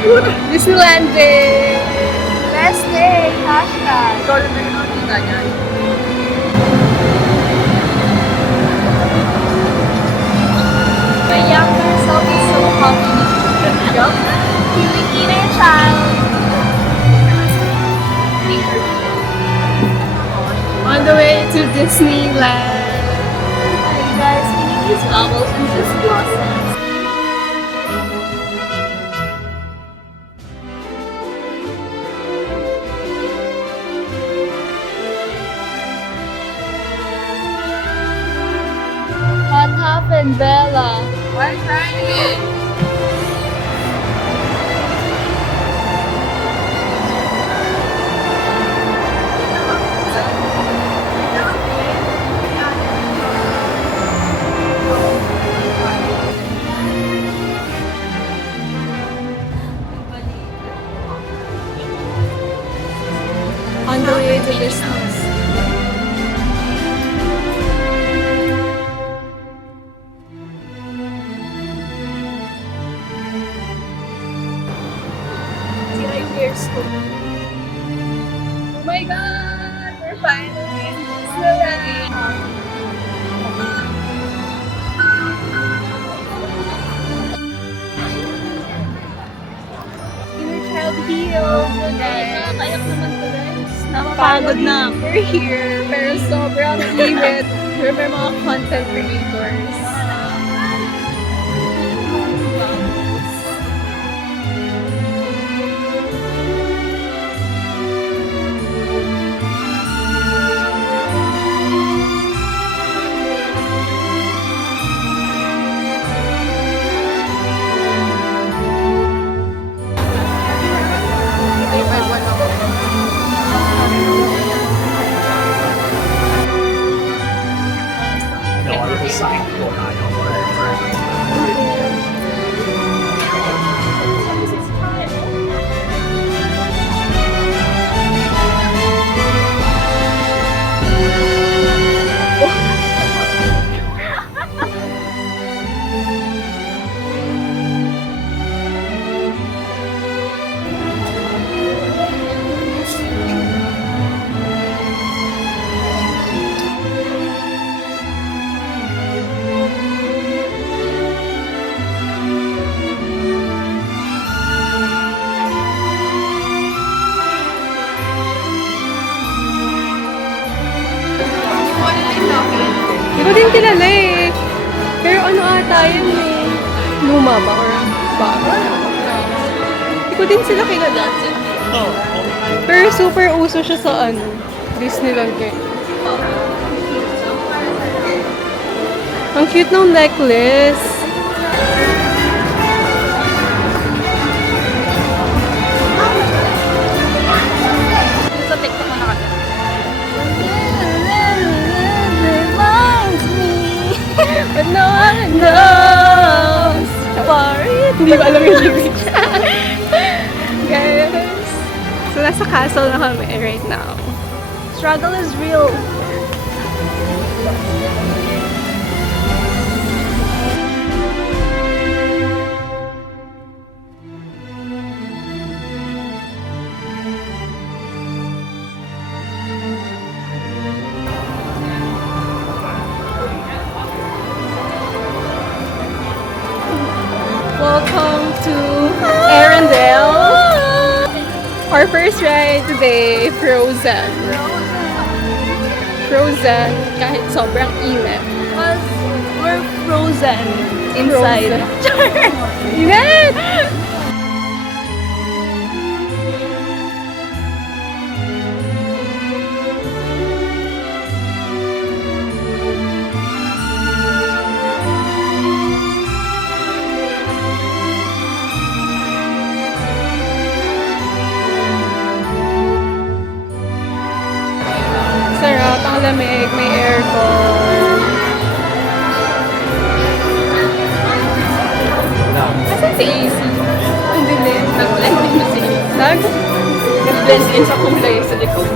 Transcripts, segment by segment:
Disneyland Day! Best day! Hashtag! Ikaw rin na nakakita niyan. My younger self is so happy. Yup. Feeling inner child. On the way to Disneyland. Hi guys, eating these bubbles and just blossoms. What happened, Bella? Why crying? On the way to Disneyland. Sira yung ears ko. Oh my God! We're finally in Disneyland! Inner child healed. Guys. Kayak naman to guys. Napapagod na. We're here, pero sobrang init. We're mga content creators. Hindi ko din kilala eh. Pero ano ata yun eh. Luma ba or bago? Hindi ko din sila kilala. Pero super uso siya sa ano, Disneyland eh. Ang cute ng necklace. Sa TikTok na nakagano. Reminds me. But no one knows. Hindi ko alam yung lyrics. Guys. So, nasa castle na kami right now. Struggle is real. Welcome to Arendelle. Our first ride today, Frozen. Frozen, kahit sobrang init. Because we're frozen inside. Init! Sarap, ang lamig, may aircon. Asan si AC? Ang dilim. Nag-blend din mo sila. Nag-blend din sa kulay sa likod.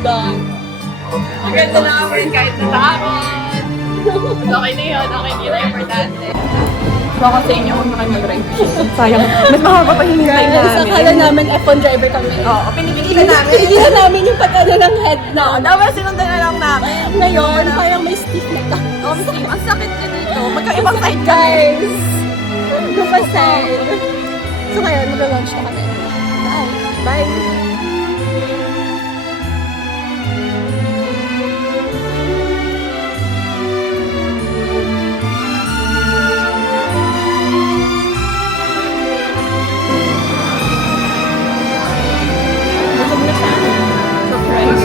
done. Ang ganda namin kahit natakot. Okay na yun, okay na yun, importante. Baka sa inyo, huwag na kayo mag-ride. Sayang. Mas mahaba pa hinintay Guys, namin. akala namin F1 driver kami. Oo, pinipigilan namin. Pinigilan namin yung pag-ano ng head na. Dapat sinundan na lang namin. Ngayon, parang may stiff na ka. Ang sakit na dito. Magkaibang side kami. Guys, gupasay. So ngayon, mag-launch na kami. Bye. Bye. Busog na siya. Surprise.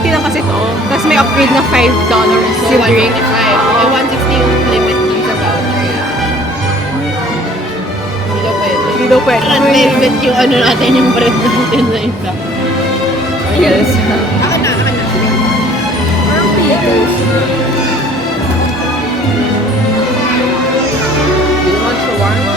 Hindi lang kasi to. Tapos may upgrade na $5 yung drink. 125. Eh, 160 yung limit dun sa voucher. Hindi daw pwede. Hindi daw pwede. At may limit yung ano natin, yung bread natin na isa. Yes. Akin na. Parang figures. You want shawarma?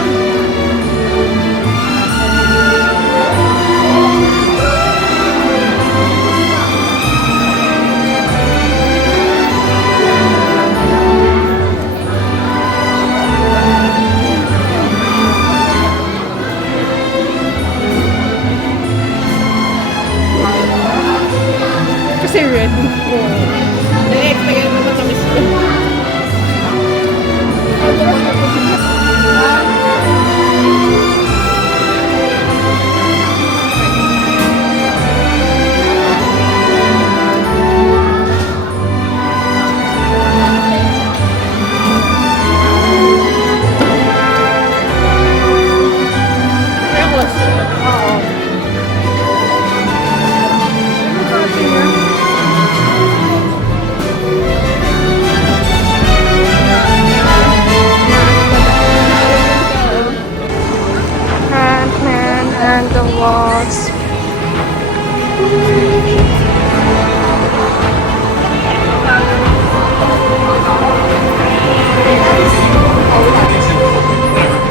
Kasi red. Na-expect mo ba sa miss ko? Ant-Man and the Wasp.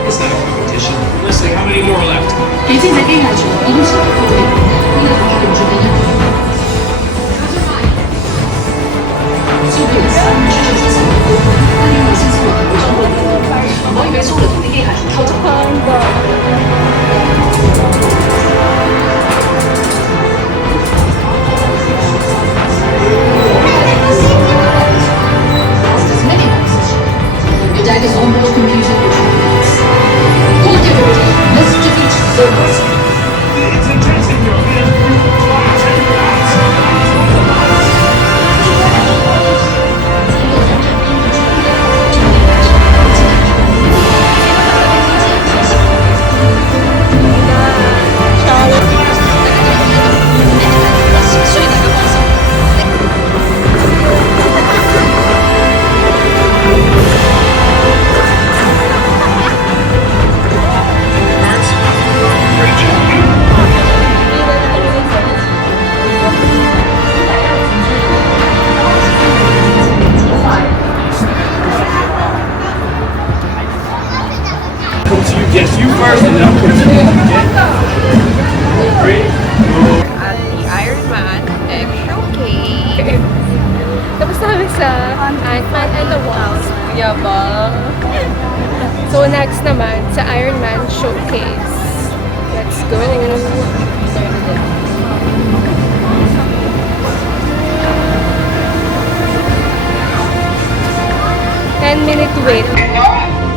Is that a competition? Leslie, how many more left? 决定在地下城影响后卫，为了防止这个样子。速度有三支持之前的波，但因为新速度中落後，我以為速度同啲機械人偷襲。Your dad is on board computer controls. Collectivity, let's defeat the Wasp. It's intense in your head. Come to you, yes, you first, and then I'll come to you. Okay? 3, At the Iron Man Tech Showcase. Tapos namin sa Ant-Man and the Wasp. Yabang. So next naman sa Iron Man Showcase. Let's go. 10-minute wait.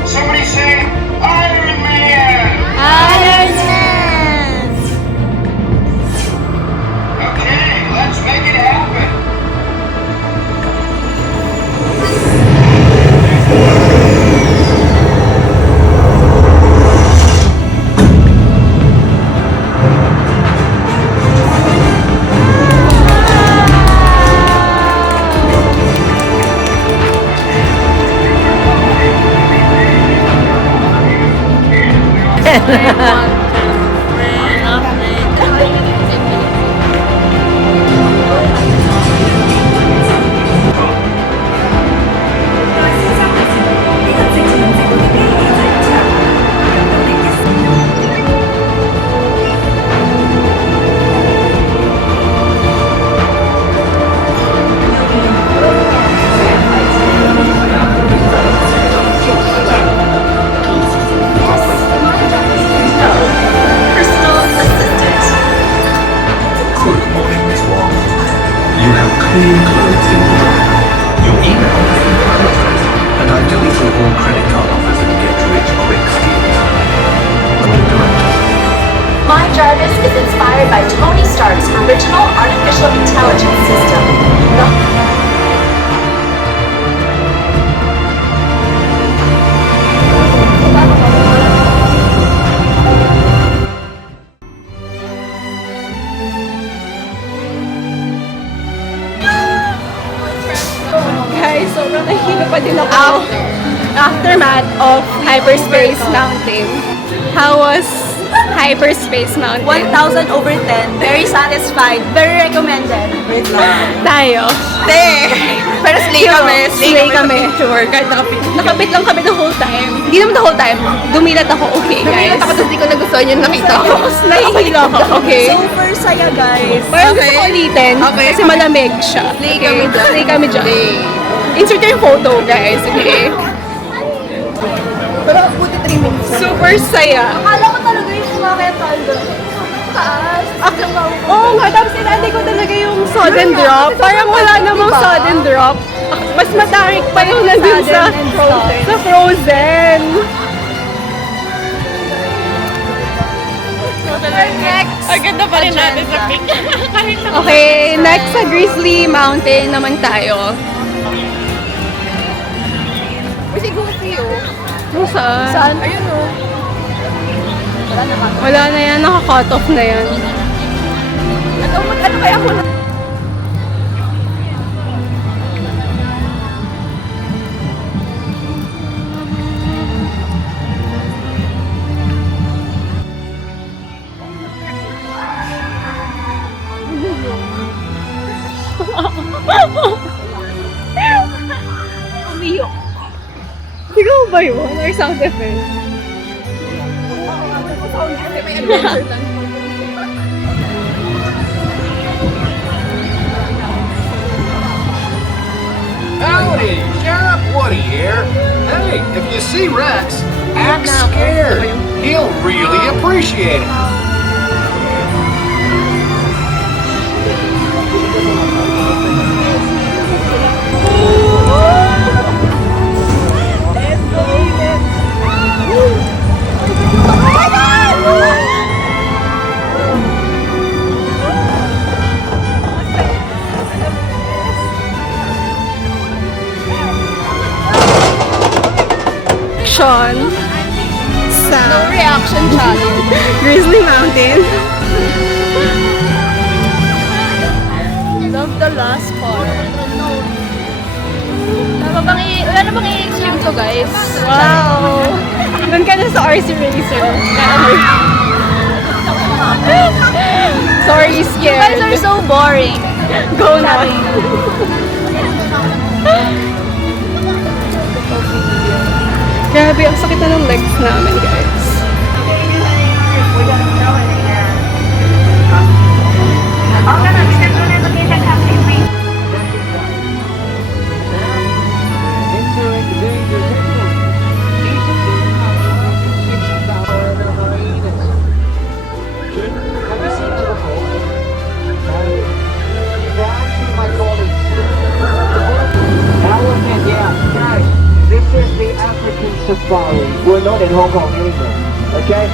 Somebody say Iron Man! Iron Man! Okay, let's make it happen. Matt of Hyperspace Mountain. How was Hyperspace Mountain? 1,000 over 10. Very satisfied. Very recommended. Tayo. Pero slay kami. Slay kami. Sure, kahit nakapicture. Nakabit lang kami the whole time. Hindi naman the whole time. Dumilat ako. Okay, guys. Tapos hindi ko nagustuhan yung nakita ko. Nahihilo ako. Okay. Super saya, guys. Parang gusto ko ulitin. Okay. Kasi malamig siya. Slay kami dyan. Slay kami dyan. Insert yung photo, guys. Okay. Pero buti 3 minutes. Super saya. Akala ko talaga yung kumakaya doon. Taas. Oo nga, tapos inandi ko talaga yung sudden drop. Parang wala namang sudden drop. Mas matarik pa yung nandun sa Frozen. Next. Ang ganda pa rin natin sa pic. Kahit na Okay, next sa Grizzly Mountain naman tayo. Kasi goofy oh. Kung saan? Ayun oh. Wala naman. Wala na yan, naka-cut off na yan. Ano kaya ako na? Umiyok. Ikaw ba yun? Or sound effect? May adventure lang. Howdy, Sheriff Woody here. Hey, if you see Rex, act scared. He'll really appreciate it. Sean sa Reaction challenge. Grizzly Mountain. Love the last part. Wala na bang i-extreme to, guys? Wow! Doon ka na sa RC Racer. Sorry, You guys scared. are so boring. Go na. Grabe, ang sakit na ng legs namin, guys. Elephant, yeah, guys, this is the African safari. We're not in Hong Kong anymore, okay?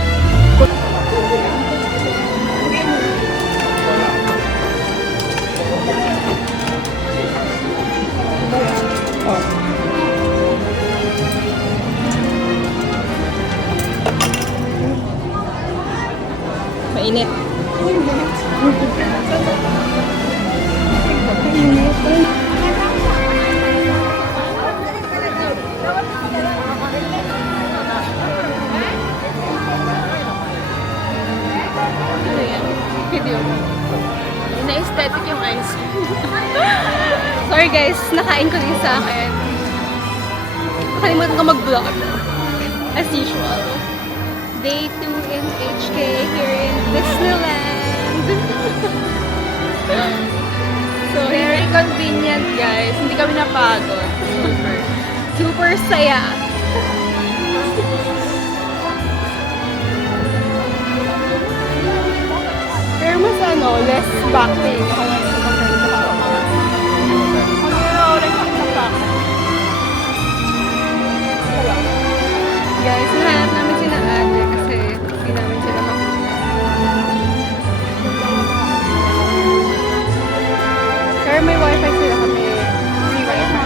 Mainit. Video. Na-aesthetic yung ice. Sorry guys, nakain ko din sa akin. Nakalimutan ko mag-vlog. As usual. Day 2 in HK here in Disneyland. So, Very convenient, guys. Hindi kami napagod. Super. super saya. Pero mas less back pain. Guys, nahanap namin sila ate kasi hindi namin sila makita. Pero may wifi sila kami. Free wifi.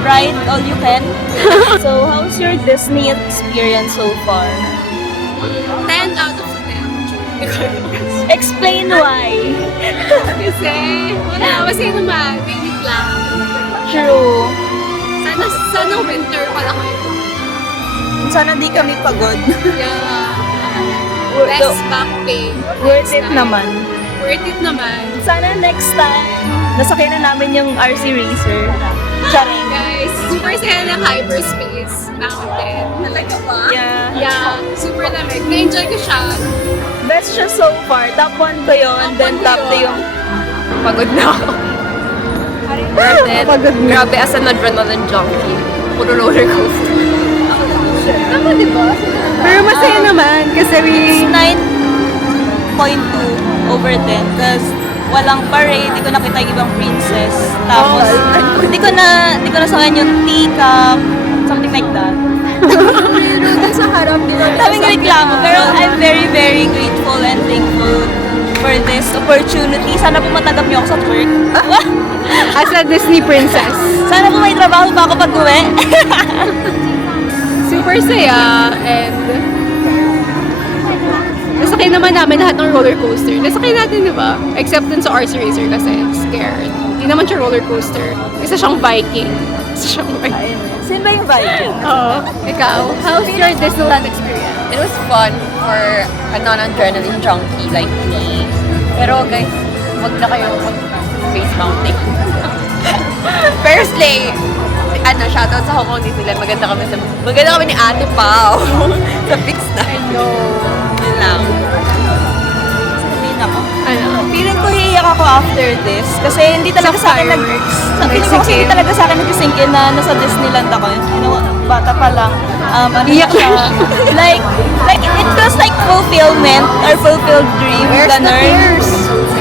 ride all you can. So, how's your Disney experience so far? 10 out of 10. Explain why. Kasi, wala. Kasi naman, mainit lang. True. Sana winter pala kayo. Sana di kami pagod. Yeah. Less back pain. Worth it naman. Worth it naman. Sana next time, nasakyan na namin yung RC Racer. Charing. Guys, super saya ng Hyperspace Mountain. Talaga ba? Yeah. Yeah, super lamig. Na-enjoy ko siya. Best siya so far. Top 1 ko yun, then top 2 yung... Pagod na ako. Pagod na. Grabe, as an adrenaline junkie. Puro roller coaster. Tama, di ba? Pero masaya naman kasi we... 9.2 over 10 because walang parade, di ko nakita yung ibang princess. Tapos, di ko na sakyan yung teacup, something like that. Meron sa harap nila. Daming reklamo, pero I'm very, very grateful and thankful for this opportunity. Sana po matanggap niyo ako sa work. As a Disney princess. Sana po may trabaho pa ako pag-uwi. Super saya and nasakay naman namin lahat ng roller coaster. Nasakay natin, di ba? Except dun sa RC Racer kasi scared. Hindi naman siya roller coaster. Isa siyang Viking. Sino ba yung Viking? Oo. Ikaw, how's your Disneyland experience? It was fun for a non-adrenaline junkie like me. Pero guys, wag na kayong face mounting. Firstly, shoutout sa Hong Kong Disneyland. Maganda kami ni Ate Pao. Sa fix na. I know. Yun lang. Sabihin ako. Ano? Feeling ko hiiyak ako after this kasi hindi talaga sa akin feeling ko kasi hindi talaga sa akin nag-sink in na nasa Disneyland ako. You know, bata pa lang. Ano siya? like it feels like fulfillment or fulfilled dream. Where's the tears?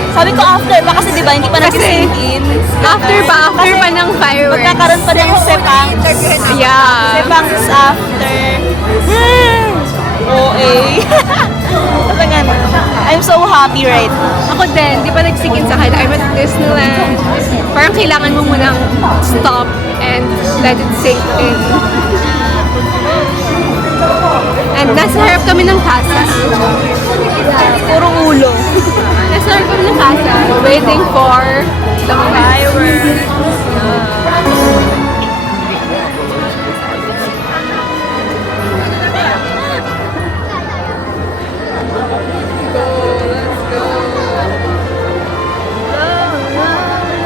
Sabi ko after pa kasi di ba hindi pa nag-sink in. After pa ng fireworks. Magkakaroon pa ng sepangs. Yeah. Sepangs after. OA. Talaga na. I'm so happy right now. Ako din, di pa nagsigin sa akin. I'm at Disneyland. Parang kailangan mo munang stop and let it sink in. And nasa harap kami ng casa. Puro ulo. Nasa harap kami ng casa, waiting for the fireworks.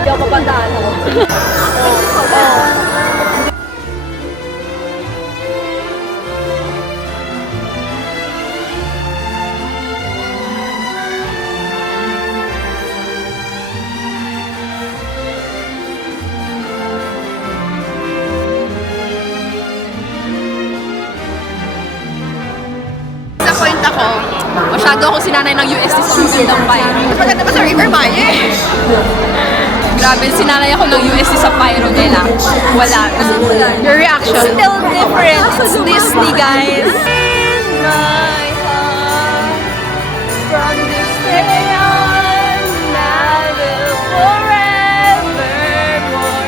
Hindi ako papantaan ako. Sa point ako, masyado ako sinanay ng UST sa magandang pyro. Maganda ba sa River Maya eh? Grabe, sinanay ako ng UST sa pyro nila. Wala. Your reaction? Still different. It's Disney, guys. In my heart, from this day on, I will forevermore.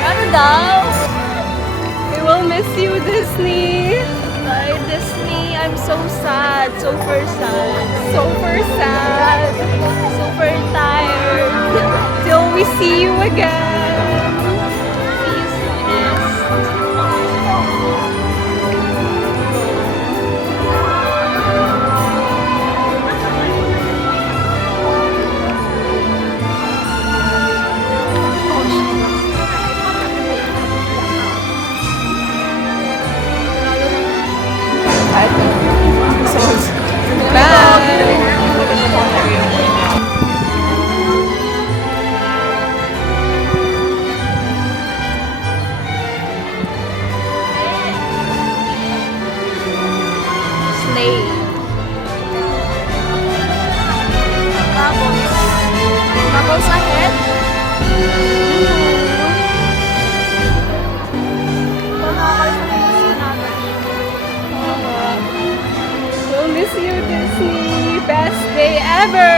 Ano daw? We will miss you, Disney. Bye, Disney. I'm so sad. Super sad. Super sad. Super tired. Till we see you again. Bubbles ahead. We'll miss you, Disney. Best day ever.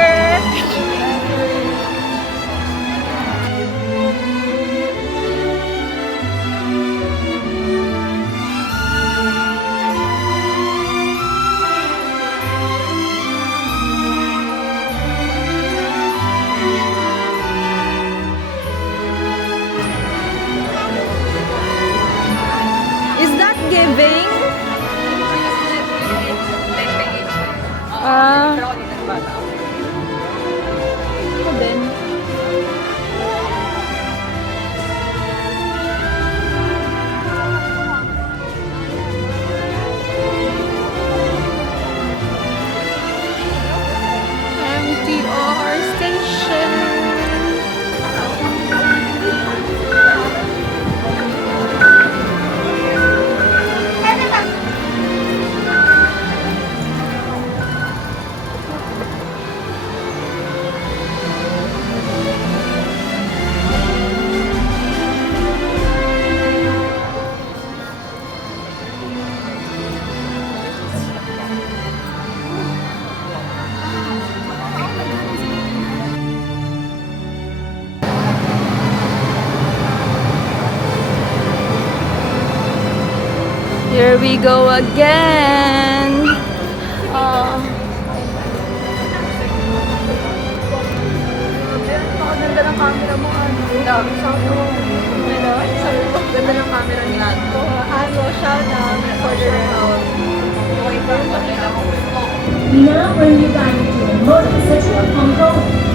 Here we go again. Ganda ng camera mo, ano? Ganda ng camera ni Anto. Ano, shout out. Recorder out. Now bring you back to the modern city of Hong Kong.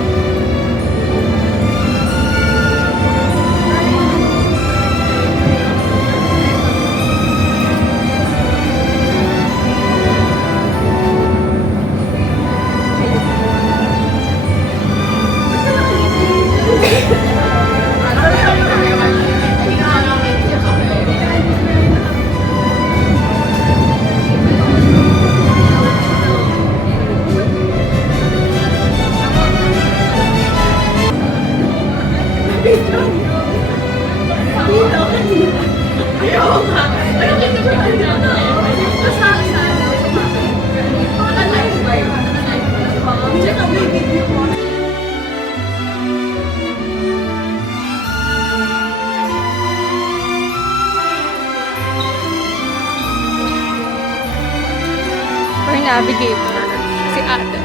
Or navigator. Si ate.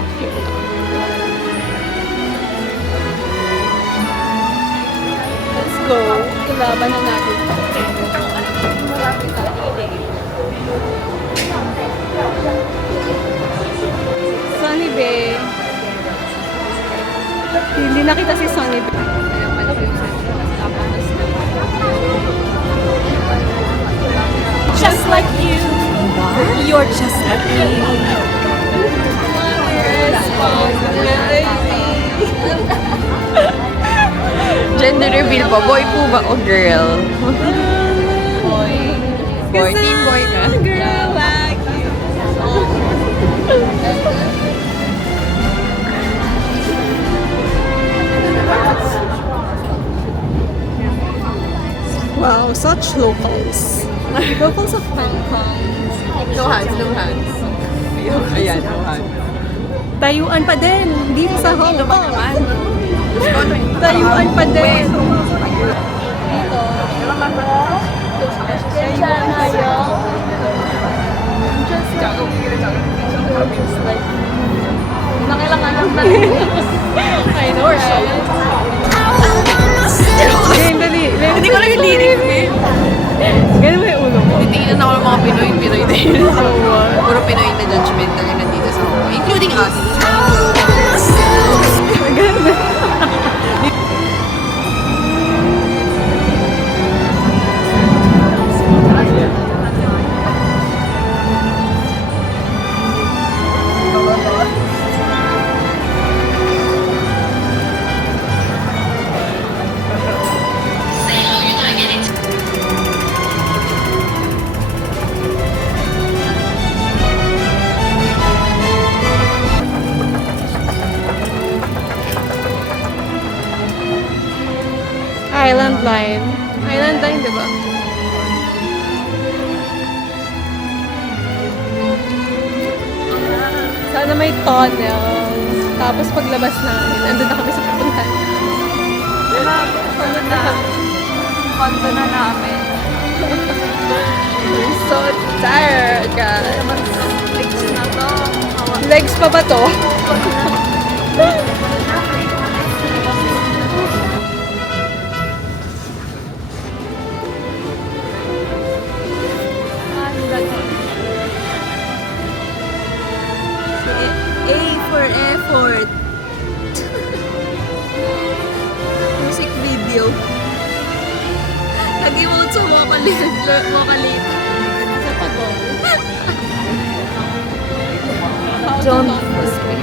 Let's go. Ilaban na natin. Sunny Bay. Hindi nakita si Sunny Bay. Just like you. You're just like me. Gender reveal pa. Boy po ba o girl? Boy. Boy. Team boy ka. Girl like you. Wow, such locals. Locals of Hong Kong. No hands, no hands. Ayan, no hands. Tayuan pa din dito sa Hong Kong. Tayuan pa din. Dito. I know, right? Ganyan, dali. Hindi ko lang yung lyrics eh. Ganyan mo yung ulo mo. Titingnan ako ng mga Pinoy din. Puro Pinoy na judgmental yung nandito sa Hong Kong. Including us. Island Line. Island Line, di ba? Sana may tunnel. Tapos paglabas namin, andun na kami sa pupuntahan. Pagod na kami. Kondo na namin. I'm so tired, guys. Legs na to. Legs pa ba to? A for effort. Music video. Nag-emote sa vocalist. Sa pag-o. John Fosque.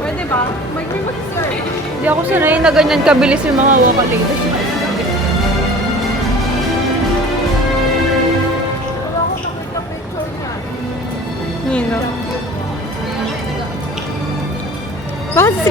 Pwede ba? Mag-sir. Hindi ako sanay na ganyan kabilis yung mga vocalist. Nino. Bakit si...